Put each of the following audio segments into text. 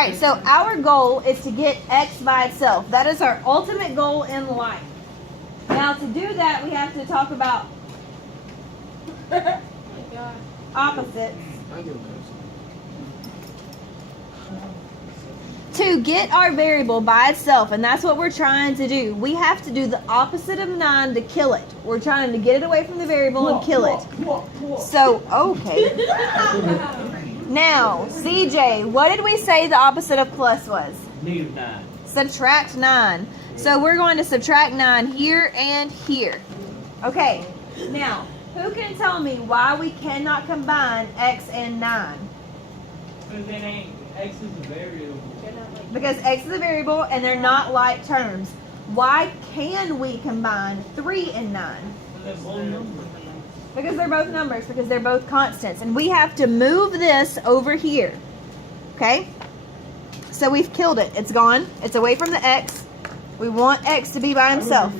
right, so our goal is to get x by itself. That is our ultimate goal in life. Now, to do that, we have to talk about opposites. To get our variable by itself, and that's what we're trying to do. We have to do the opposite of 9 to kill it. We're trying to get it away from the variable and kill it. So, okay. Now, CJ, what did we say the opposite of plus was? -9. Subtract 9. So we're going to subtract 9 here and here. Okay, now, who can tell me why we cannot combine x and 9? Because it ain't, x is a variable. Because x is a variable and they're not like terms. Why can we combine 3 and 9? Because they're both numbers, because they're both constants. And we have to move this over here. Okay? So we've killed it. It's gone. It's away from the x. We want x to be by himself.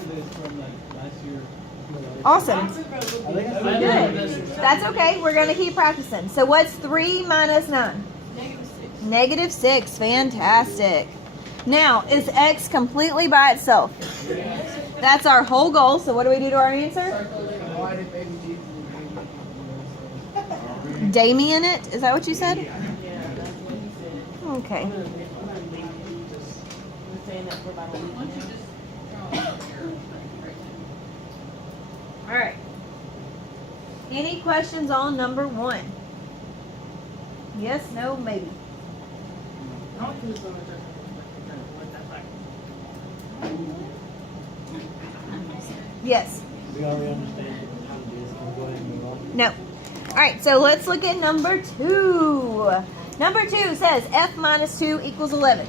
Awesome. Good. That's okay. We're going to keep practicing. So what's 3 minus 9? -6. Fantastic. Now, is x completely by itself? That's our whole goal. So what do we do to our answer? Damien it? Is that what you said? Okay. All right. Any questions on number 1? Yes, no, maybe. Yes. We already understand how it is. Can we go ahead and move on? No. All right, so let's look at number 2. Number 2 says f minus 2 equals 11.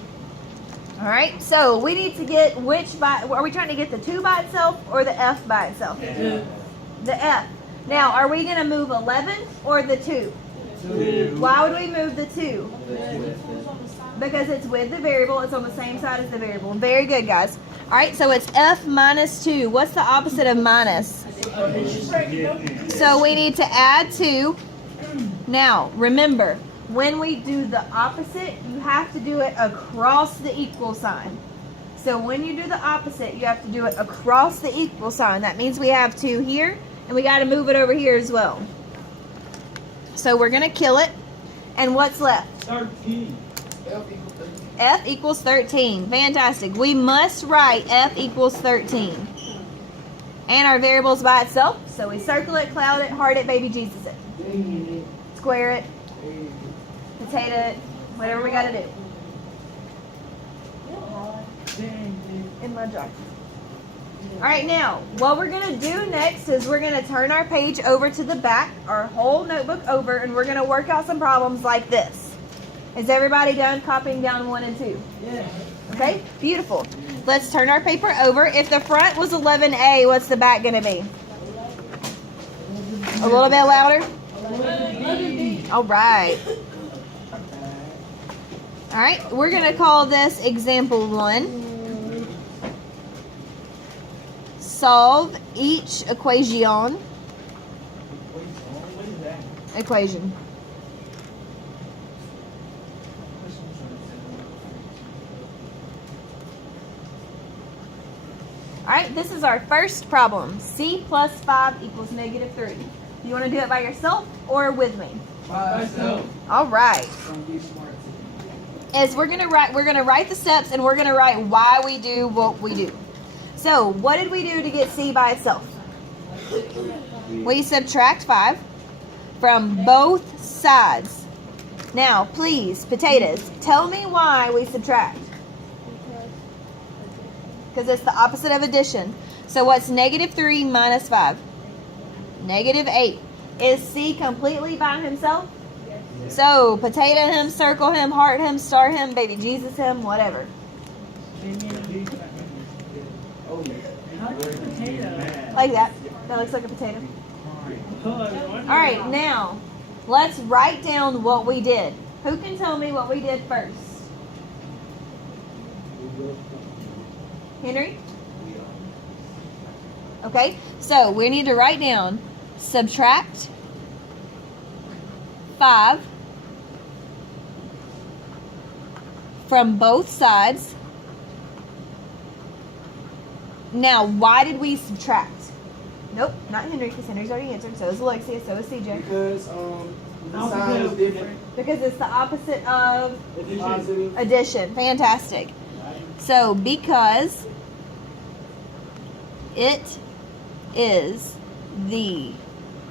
All right, so we need to get which by, are we trying to get the 2 by itself or the f by itself? Yeah. The f. Now, are we going to move 11 or the 2? 2. Why would we move the 2? Because it's with the variable. It's on the same side as the variable. Very good, guys. All right, so it's f minus 2. What's the opposite of minus? So we need to add 2. Now, remember, when we do the opposite, you have to do it across the equal sign. So when you do the opposite, you have to do it across the equal sign. That means we have 2 here, and we got to move it over here as well. So we're going to kill it. And what's left? 13. F equals 13. Fantastic. We must write F equals 13. And our variable's by itself. So we circle it, cloud it, heart it, baby Jesus it. Square it, potato it, whatever we got to do. In my jar. Alright, now, what we're going to do next is we're going to turn our page over to the back, our whole notebook over, and we're going to work out some problems like this. Is everybody done copying down 1 and 2? Yeah. Okay, beautiful. Let's turn our paper over. If the front was 11A, what's the back going to be? A little bit louder? All right. All right, we're going to call this example 1. Solve each equation. Equation. All right, this is our first problem. C plus 5 equals -3. You want to do it by yourself or with me? Myself. All right. As we're gonna write the steps, and we're gonna write why we do what we do. So, what did we do to get C by itself? We subtract 5 from both sides. Now, please, potatoes, tell me why we subtract. Because it's the opposite of addition. So what's -3 minus 5? -8. Is C completely by himself? Yes. So potato him, circle him, heart him, star him, baby Jesus him, whatever. Like that. That looks like a potato. Alright, now let's write down what we did. Who can tell me what we did first? Henry? Okay, so we need to write down subtract 5 from both sides. Now, why did we subtract? Nope, not Henry, because Henry's already answered. So is Alexia, so is CJ. Because the sign is different. Because it's the opposite of Positive. addition. Fantastic. So, because it is the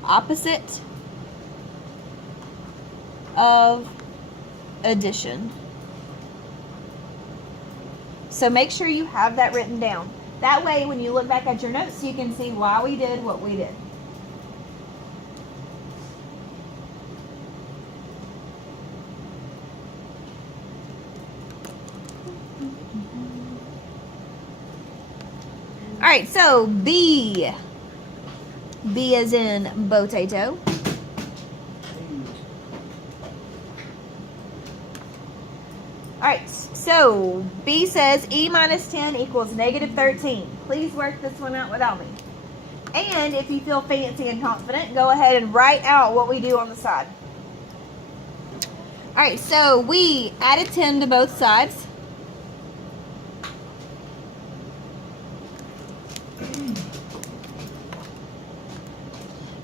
opposite of addition. So make sure you have that written down. That way, when you look back at your notes, you can see why we did what we did. All right, so B. B as in potato. All right, so B says E minus 10 equals negative 13. Please work this one out without me. And if you feel fancy and confident, go ahead and write out what we do on the side. All right, so we added 10 to both sides.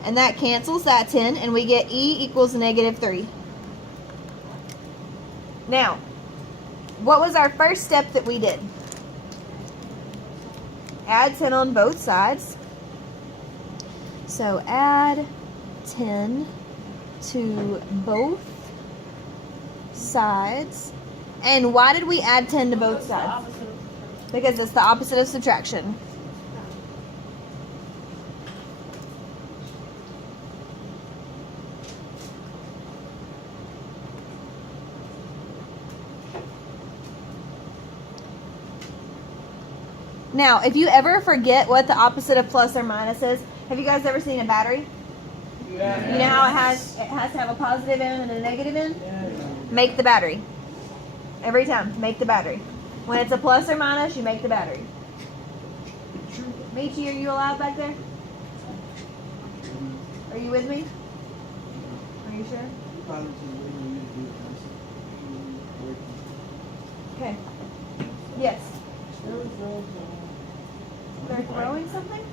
And that cancels that 10, and we get E equals negative 3. Now, what was our first step that we did? Add 10 on both sides. So add 10 to both sides. And why did we add 10 to both sides? Because it's the opposite of subtraction. Now, if you ever forget what the opposite of plus or minus is, have you guys ever seen a battery? Yeah. You know how it has to have a positive end and a negative end? Make the battery. Every time, make the battery. When it's a plus or minus, you make the battery. Michi, are you alive back there? Are you with me? Are you sure? Okay. Yes. They're throwing something?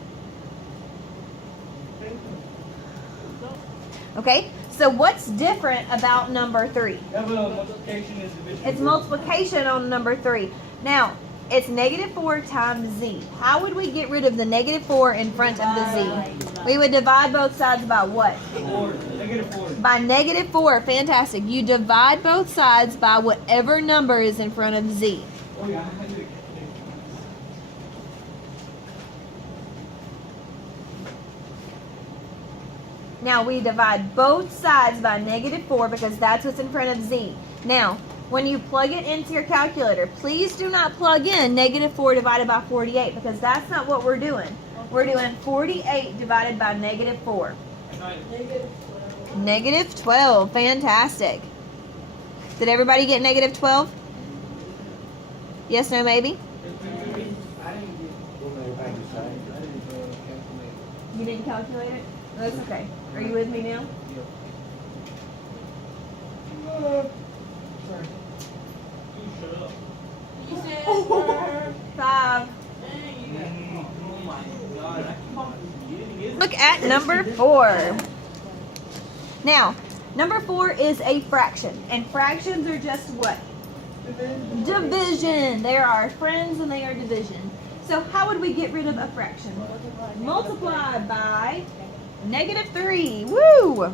Okay, so what's different about number 3? Multiplication is division. It's multiplication on number 3. Now, it's negative 4 times z. How would we get rid of the negative 4 in front of the z? We would divide both sides by what? 4. Negative 4. By negative 4. Fantastic. You divide both sides by whatever number is in front of z. Oh, yeah. Now we divide both sides by negative 4 because that's what's in front of z. Now, when you plug it into your calculator, please do not plug in negative 4 divided by 48 because that's not what we're doing. We're doing 48 divided by negative 4. Negative 12. Fantastic. Did everybody get negative 12? Yes, no, maybe? You didn't calculate it? That's okay. Are you with me now? Sorry. 5. Look at number 4. Now, number 4 is a fraction. And fractions are just what? Division. They are our friends and they are division. So how would we get rid of a fraction? Multiply by negative 3. Woo!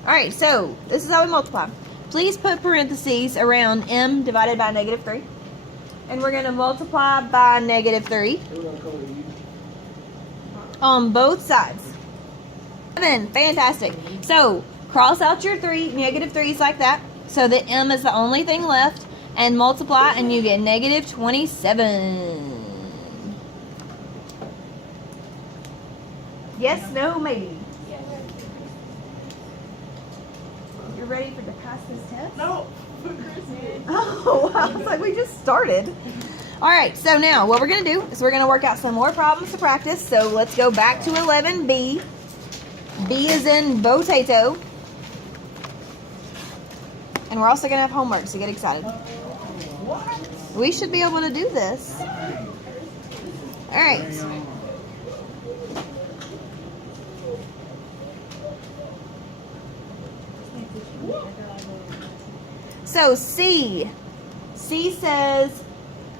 Alright, so this is how we multiply. Please put parentheses around m divided by negative 3. And we're going to multiply by negative 3 on both sides. 7. Fantastic. So, cross out your negative 3s like that. So that m is the only thing left. And multiply and you get negative 27. Yes, no, maybe. You're ready to pass this test? No. Oh, I was like, we just started. All right, so now what we're going to do is we're going to work out some more problems to practice. So let's go back to 11B. B is in potato. And we're also going to have homework, so get excited. We should be able to do this. All right. So C. C says,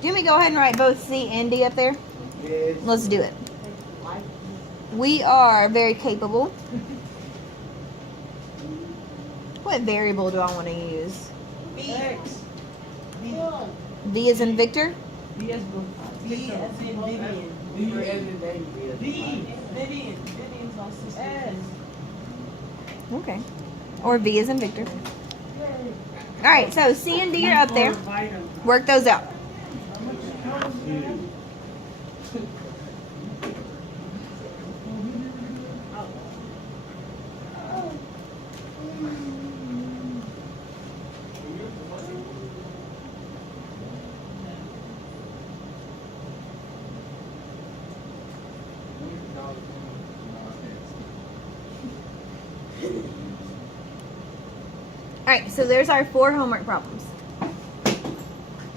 do you want me to go ahead and write both C and D up there? Yes. Let's do it. We are very capable. What variable do I want to use? X. V is in Victor? B as in Vivian. D as in David. D. Vivian. Vivian's my sister. S. Okay. Or V is in Victor. All right, so C and D are up there. Work those out. All right, so there's our 4 homework problems.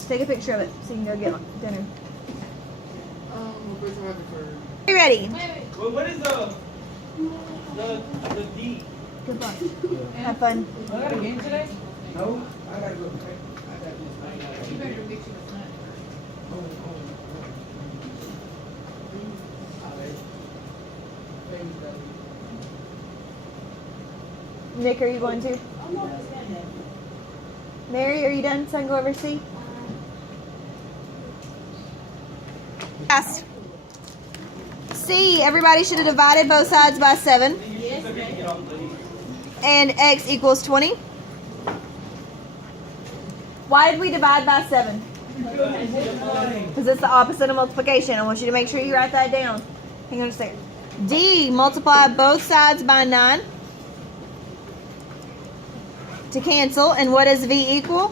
Take a picture of it so you can go get dinner. Are you ready? Well, what is the D? Good luck. Have fun. I got a game today? No, I gotta go. I got this. Nick, are you going to? Mary, are you done? So I can go over C? Yes. C, everybody should have divided both sides by 7. And X equals 20. Why did we divide by 7? Because it's the opposite of multiplication. I want you to make sure you write that down. Hang on a second. D, multiply both sides by 9. To cancel. And what does V equal?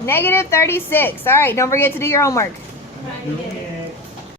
Negative 36. All right, don't forget to do your homework.